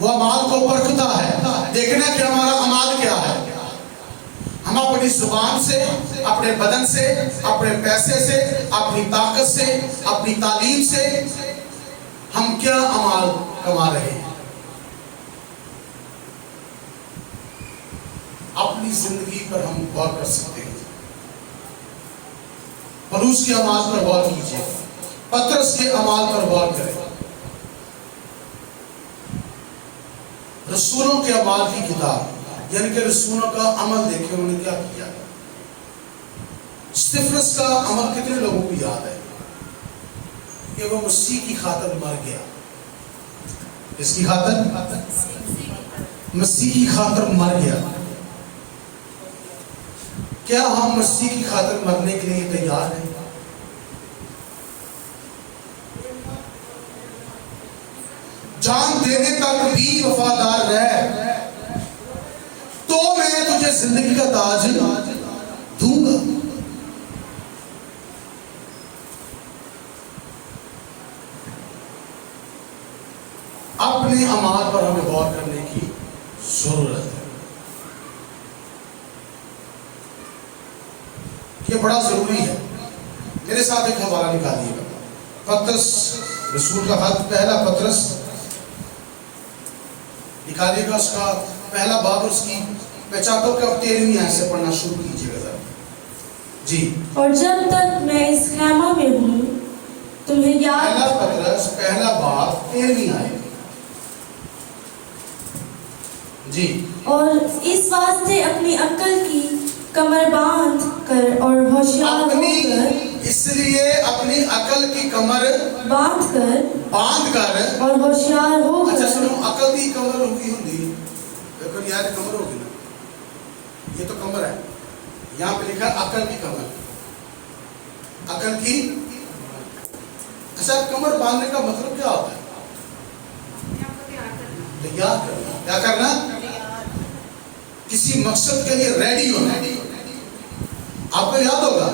वो अमाल को परखता है। देखना कि हमारा अमाल क्या है। हम अपनी जुबान से, अपने बदन से, अपने पैसे से, अपनी ताकत से, अपनी तालीम से हम क्या अमाल कमा रहे हैं। अपनी जिंदगी पर हम गौर कर सकते हैं। पौलुस के अमाल पर गौर कीजिए, पतरस के अमाल पर गौर करें, रसूलों के अमाल की किताब, यानी कि रसूलों का अमल देखें, उन्होंने क्या किया। स्तिफनस का अमल कितने लोगों को याद है कि वो मसीह की खातिर मर गया। इसकी खातिर, मसीह की खातिर मर गया। क्या हम मसीह की खातिर मरने के लिए तैयार हैं? जान देने तक भी वफादार रह तो मैं तुझे जिंदगी का ताज दूंगा। अपने अमाल पर हमें गौर करने की जरूरत है। ये बड़ा जरूरी है। मेरे साथ एक हवाला निकालिएगा, पतरस रसूल का खत, पहला पतरस निकालिएगा, उसका पहला बाब, उसकी मैं चाहता हूं कि आप 13वीं आयत से पढ़ना शुरू कीजिएगा जरा जी। और जब तक मैं इस खैमा में हूँ तुम्हें पहला याद पत्रस पहला बाब 13वीं आयत जी। और इस वास्ते अपनी अक्ल की कमर बांध कर और होशियार होकर, इसलिए अपनी अकल की कमर बांध कर और होशियार अच्छा होकर। सुनो, अकल की कमर होगी हिंदी देखो यार, कमर होगी ना, ये तो कमर है, यहाँ पे लिखा अकल की कमर, अकल की। अच्छा, कमर बांधने का मतलब क्या होता है? तैयार करना। क्या करना? किसी मकसद के लिए रेडी होना। आपको याद होगा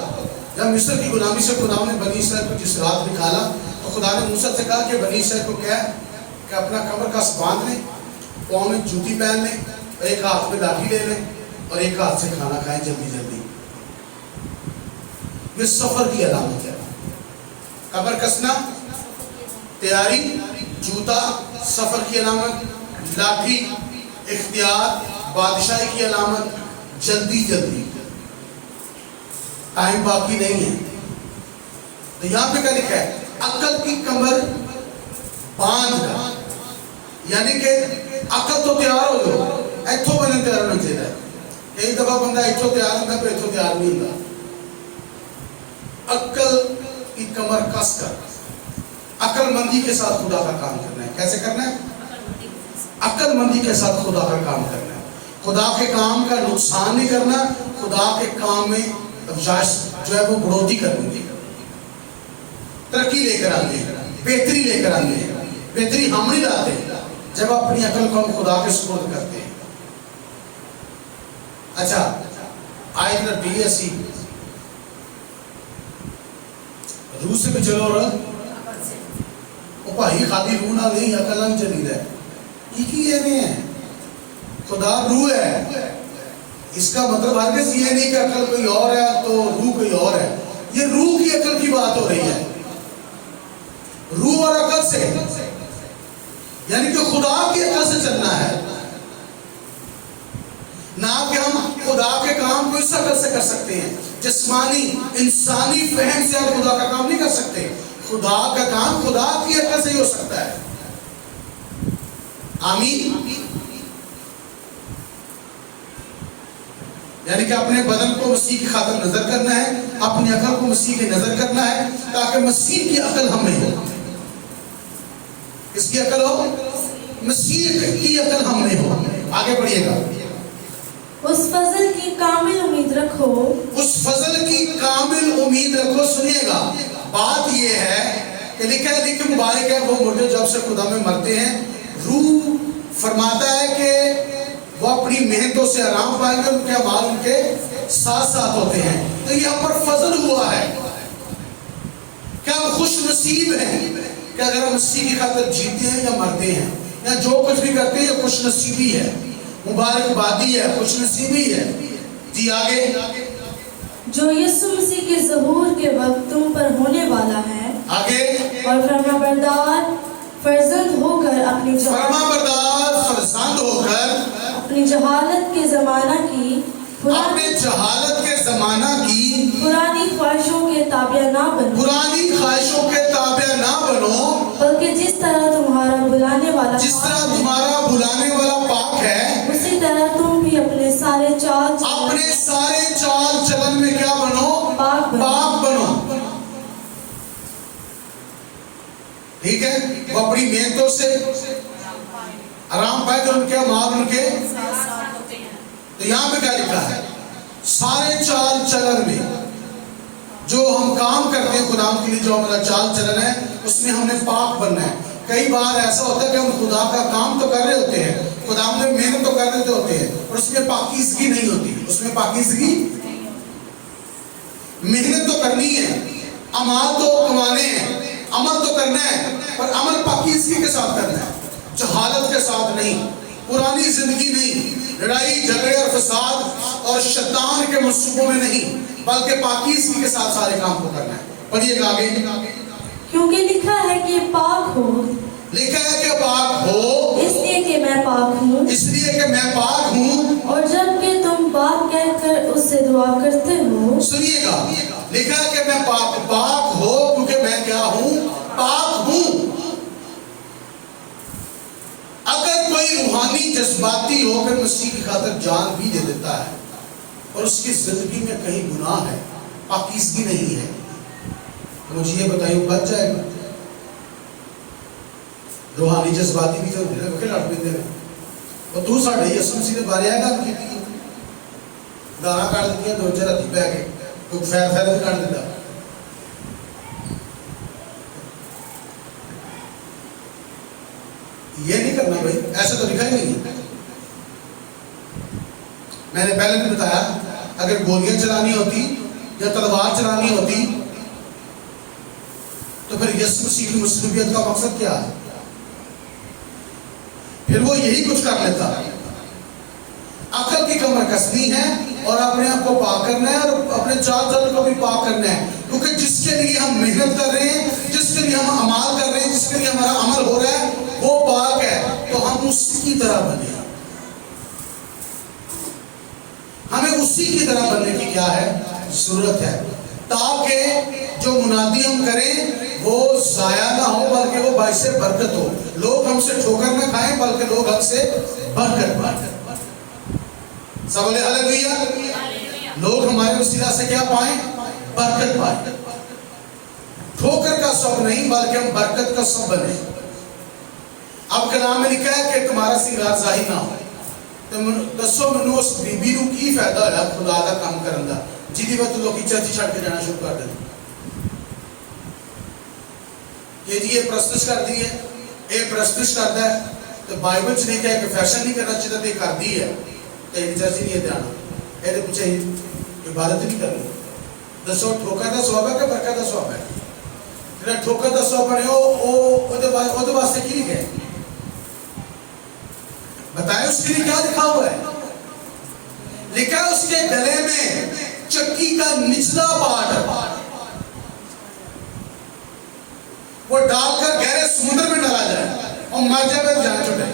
जब मिस्र की गुलामी से खुदा ने बनी इसराइल को जिस रात निकाला, तो खुदा ने मूसा से कहा कि बनी इसराइल को क्या कि अपना कमर का बांध लें, पाँव में जूती पहन लें, और एक हाथ में लाठी ले लें, और एक हाथ से खाना खाएं जल्दी जल्दी। ये सफर की अलामत है। कमर कसना, तैयारी, जूता सफर की अलामत, लाठी इख्तियार बादशाही की अलामत, जल्दी जल्दी, टाइम बाकी नहीं है। तो यहाँ पे क्या लिखा है? अकल की कमर बांध कर, यानी कि अकल तो तैयार हो जाओ, इथों बने तैयार होना चाहिए। एक दफा बंदा इथों तैयार होता है, इथों तैयार नहीं होता। अकल की कमर कस कर अकलमंदी के साथ खुदा का काम करना है। कैसे करना है? अकलमंदी के साथ खुदा का काम करना है। खुदा के काम का नुकसान नहीं करना, खुदा के काम में जो है वो बढ़ोतरी करनी है, तरक्की लेकर आते हैं, बेहतरी लेकर आते हैं। बेहतरी हम नहीं लाते जब अपनी अकल को हम खुदा के सुपुर्द करते हैं। अच्छा, आयत नंबर 82 रूह से भी चलो रहा ओ भाई, खाली रूह ना नहीं, अकल ना चली रहा है। खुदा रूह है, इसका मतलब हरगिज़ ये नहीं कि अकल कोई और है तो रूह कोई और है। ये रूह की अकल की बात हो रही है, रूह और अकल से, यानी कि खुदा की अकल से चलना है, ना कि हम खुदा के काम को इस अकल से कर सकते हैं। जिस्मानी इंसानी फहम से हम खुदा का काम नहीं कर सकते। खुदा का काम खुदा की अकल से ही हो सकता है। आमीन। यानी कि अपने बदन को मसीह की खातिर नजर करना है, अपनी अकल को मसीह की नजर करना है, ताकि मसीह की अकल हमें हो। किसकी अकल हो? मसीह की अकल हमें हो। आगे बढ़िएगा। उस फजल की कामिल उम्मीद रखो, उस फजल की कामिल उम्मीद रखो। सुनिएगा, बात यह है कि लिखा है, लिखे मुबारक है वो मुर्दे जब से खुदा में मरते हैं। रूह फरमाता है कि वो अपनी मेहनतों से आराम पाएंगे, उनके अमाल उनके साथ साथ होते हैं। तो यहाँ पर फजल हुआ है। क्या हम खुश नसीब हैं कि अगर हम मसीह की खातिर जीते हैं या मरते हैं, या जो कुछ भी करते हैं, खुश नसीबी है, मुबारकबादी है, खुश नसीबी है। जी आगे। जो यीशु मसीह के ज़हूर के वक्त तुम पर होने वाला है। आगे। और फरमाबरदार फर्जंद होकर अपनी जहालत के ज़माना की पुरानी ख्वाहिशों के ताबिया ना बनो, बल्कि जिस तरह तुम्हारा बुलाने वाला पाक है, उसी तरह तुम भी अपने सारे चाल चलन में क्या बनो? पाक बनो। ठीक है, वो अपनी मेहनतों से आराम पाए तो उनके अमाल उनके। तो यहाँ पे क्या लिखा है? सारे चाल चलन में जो हम काम करते हैं खुदा के लिए, जो हमारा चाल चलन है, उसमें हमने पाक बनना है। कई बार ऐसा होता है कि हम खुदा का काम तो कर रहे होते हैं, खुदा में मेहनत तो कर रहे होते हैं, और उसमें पाकीज़गी नहीं होती। उसमें पाकीज़गी, मेहनत तो करनी है, अमाल तो कमाने हैं, अमल तो करना है, पर अमल पाकीज़गी के साथ करना है, जहालत के साथ नहीं, पुरानी जिंदगी नहीं, लड़ाई झगड़े और फसाद और शैतान के मंसूबों में नहीं, बल्कि पाकीज़गी के साथ सारे काम को करना है। पढ़िएगा आगे। क्योंकि लिखा है कि पाक हो, लिखा है कि पाक हो, इसलिए कि मैं पाक हूँ, इसलिए कि मैं पाक हूँ। और जब कि तुम बाप कहकर उससे दुआ करते हो, सुनिएगा, लिखा है कि मैं पाक हो, क्योंकि मैं क्या हूँ? रूहानी जज्बाती होकर मसीह की खातिर जान भी दे देता है और उसकी जिंदगी में कहीं गुनाह है, पाकीज़गी नहीं है, मुझे ये बताइए बच जाएगा? रूहानी जज्बाती भी तो लड़ देते हैं और तू साढ़े यसु मसीह के बारे आएगा की गाना काट दी दो चार राती पै गए तो फैर फैर भी काट दिता। ये नहीं करना भाई, ऐसा तो लिखा ही नहीं है। मैंने पहले भी बताया, अगर गोलियां चलानी होती या तलवार चलानी होती तो फिर यीशु मसीह की मसलूबियत का मकसद क्या है? फिर वो यही कुछ कर लेता। अकल की कमर कसनी है और अपने आप को पाक करना है और अपने चार जन को भी पाक करना है, क्योंकि जिसके लिए हम मेहनत कर रहे हैं, जिसके लिए हम अमाल कर रहे हैं, जिसके लिए हमारा अमल हो रहा है वो पाक है, तो हम उसकी तरह बने। हमें उसी की तरह बनने की क्या है जरूरत है, ताकि जो मुनादी हम करें वो जाया ना हो बल्कि वो बाइसे बरकत हो। लोग हमसे ठोकर ना खाएं बल्कि लोग हमसे बरकत पाएं। सब बोले हालेलुया। लोग हमारे वसीला से क्या पाएं? बरकत पाएं। ठोकर का सब नहीं बल्कि हम बरकत का सब बने। अब कलाम में लिखा है कि तुम्हारा सिंगार जाहिर ना हो, तो दसो मैनू उस बीबी नू की फायदा होया खुदा दा काम करन दा जिहदी वजह लोग चर्च छड़ के जाना शुरू कर देते। ये जी ये प्रस्तुत कर दी है, ये प्रस्तुत करता है, तो बाइबल च नहीं कहा कि फैशन नहीं करना चाहिए, तो कर दी है तो एक चर्च नहीं है आना, ये पीछे इबादत नहीं करनी। दसो ठोकर का स्वभाव है कि बरकत का स्वभाव है? जो ठोकर का स्वभाव बने वो वास्ते की लिखे बताए, उसके लिए क्या लिखा हुआ है? लिखा है उसके गले में चक्की का निचला पार्ट वो डालकर गहरे समुद्र में डाला जाए और मर जाए तो जान छुटे,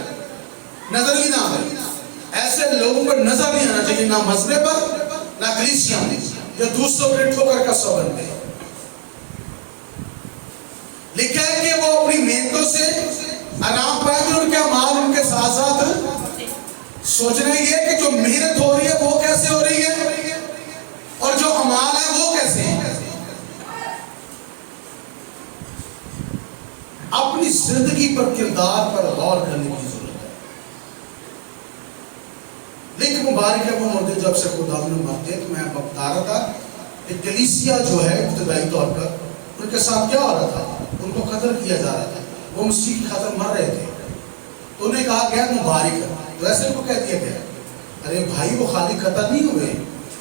नजर भी ना आए। ऐसे लोगों पर नजर नहीं आना चाहिए, ना मसले पर ना कलीसिया में, जो दूसरों पर ठोकर का सौ बनते हैं। लिखा है कि वो अपनी मेहनतों से आराम पाए, जो उनके अमाल उनके साथ साथ सोचना ये कि जो मेहनत हो रही है वो कैसे हो रही है और जो अमाल है वो कैसे है। अपनी जिंदगी पर, किरदार पर गौर करने की जरूरत है। लेकिन मुबारक है वो मर्द जब से खुदा ने मरते, तो मैं बता रहा था कि कलीसिया जो है इब्तदाई तौर पर उनके साथ क्या हो रहा था, उनको कत्ल किया जा रहा था, वो मसीह की खातिर मर रहे थे, तो उन्हें कहा गया मुबारक है। तो ऐसे उनको कह दिया गया, अरे भाई वो खाली कत्ल नहीं हुए,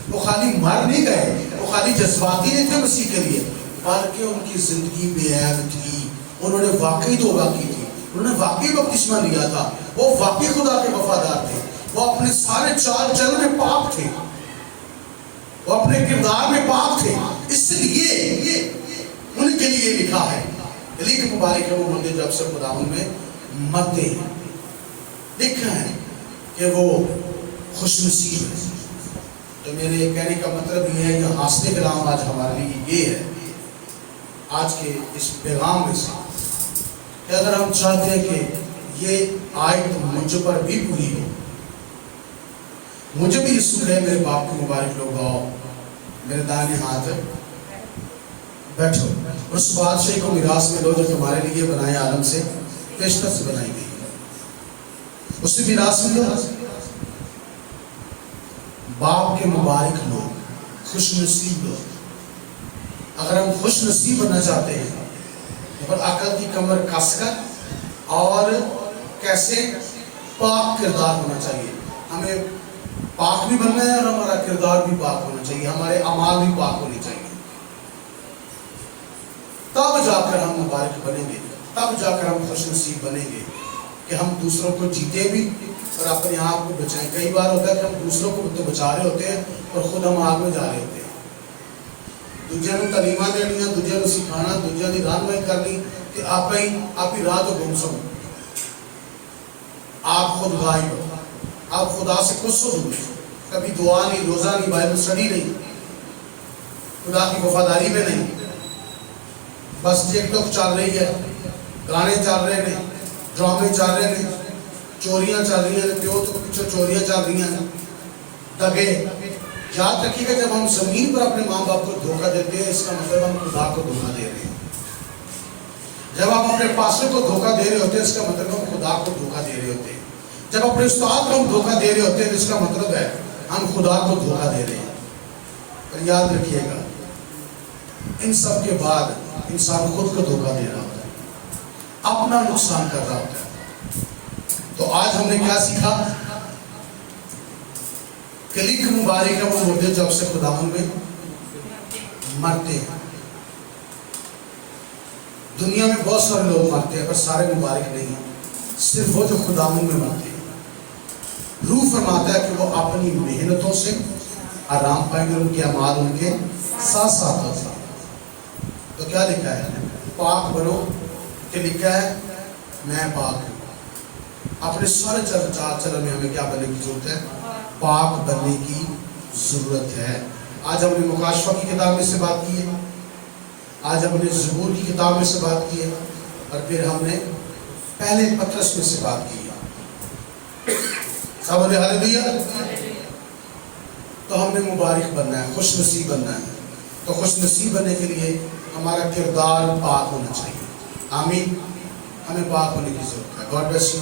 वो खाली मर नहीं गए, वो खाली जज्बाती नहीं थे मसीह के लिए, बल्कि उनकी जिंदगी बेअब थी, उन्होंने वाकई तौबा की थी, उन्होंने वाकई बपतिस्मा लिया था, वो वाकई खुदा के वफादार थे, वो अपने सारे चाल चलन में पाक थे, वो अपने किरदार में पाक थे, इसलिए उनके लिए लिखा है। लेकिन मुबारक है वो मंदिर जब से खुदावन में मरते हैं। लिखा है कि वो खुशनसीब है। तो मेरे कहने का मतलब ये है कि हासिल कलाम आज हमारे लिए ये है, आज के इस पैगाम में से कि अगर हम चाहते हैं कि ये आयत मुझ पर भी पूरी हो, मुझे भी यीशु कहे मेरे बाप को मुबारक लोग आओ, मेरे दाहिने हाथ बैठो, उस बादशाह को मिरास में लो जो तुम्हारे लिए बनाए आलम से पेशकश से बनाई गई है, उससे मिरास में लो। बाप के मुबारक लोग, खुशनसीब लोग। अगर हम खुश नसीब बनना चाहते हैं तो अकल की कमर कसकर और कैसे पाक किरदार होना चाहिए, हमें पाक भी बनना है और हमारा किरदार भी पाक होना चाहिए, हमारे अमाल भी पाक होने चाहिए, तब जाकर हम मुबारक बनेंगे, तब जाकर हम खुश नसीब बनेंगे कि हम दूसरों को जीते भी और अपने आप को बचाएं। कई बार होता है कि हम दूसरों को तो बचा रहे होते हैं और खुद हम आग में जा रहे होते हैं। दूजे को तलीमा देनी, दूजे को सिखाना, दूजे की रहनुमाई करनी कि आप ही राह तो गुम सो, आप खुद गायब हो, आप खुदा से कुछ सो दूर, कभी दुआ नहीं, रोजा नहीं, बाइबल स्टडी नहीं, खुदा की वफादारी में नहीं, बस टिकटॉक चल रही है, गाने चल रहे हैं, ड्रामे चल रहे हैं, चोरियां चल रही हैं, प्यो तो पीछे चोरियां चल रही हैं, दगे। याद रखिएगा, जब हम जमीन पर अपने माँ बाप को धोखा देते हैं, इसका मतलब हम खुदा को धोखा दे रहे हैं। जब आप अपने पास्टर को धोखा दे रहे होते हैं, इसका मतलब हम खुदा को धोखा दे रहे होते हैं। जब अपने उस्ताद को हम धोखा दे रहे होते हैं, इसका मतलब है हम खुदा को धोखा दे रहे हैं। पर याद रखिएगा, इन सब के बाद इंसान खुद को धोखा दे रहा होता है, अपना नुकसान कर रहा होता है। तो आज हमने क्या सीखा? कलीक मुबारक है वो मुर्दे जब से खुदावन में मरते हैं। दुनिया में बहुत सारे लोग मरते हैं, पर सारे मुबारक नहीं हैं, सिर्फ वो जो खुदावन में मरते हैं। रूह फरमाता है कि वो अपनी मेहनतों से आराम पाएंगे, उनके अमाल उनके साथ साथ होता। तो क्या लिखा है? पाक बनो, कि लिखा है मैं पाक हूं। अपने सारे चलन में हमें क्या बनने की जरूरत है? पाक बनने की जरूरत है। आज हमने मुकाशफा की किताब में से बात की है, आज हमने ज़बूर की किताब में से बात की है, और फिर हमने पहले पत्रस में से बात की है। सब बोले हालेलुया। तो हमने मुबारक बनना है, खुश नसीब बनना है। तो खुश नसीब बनने के लिए हमारा किरदार पाक होना चाहिए। आमीन। हमें पाक होने की जरूरत है। God bless you.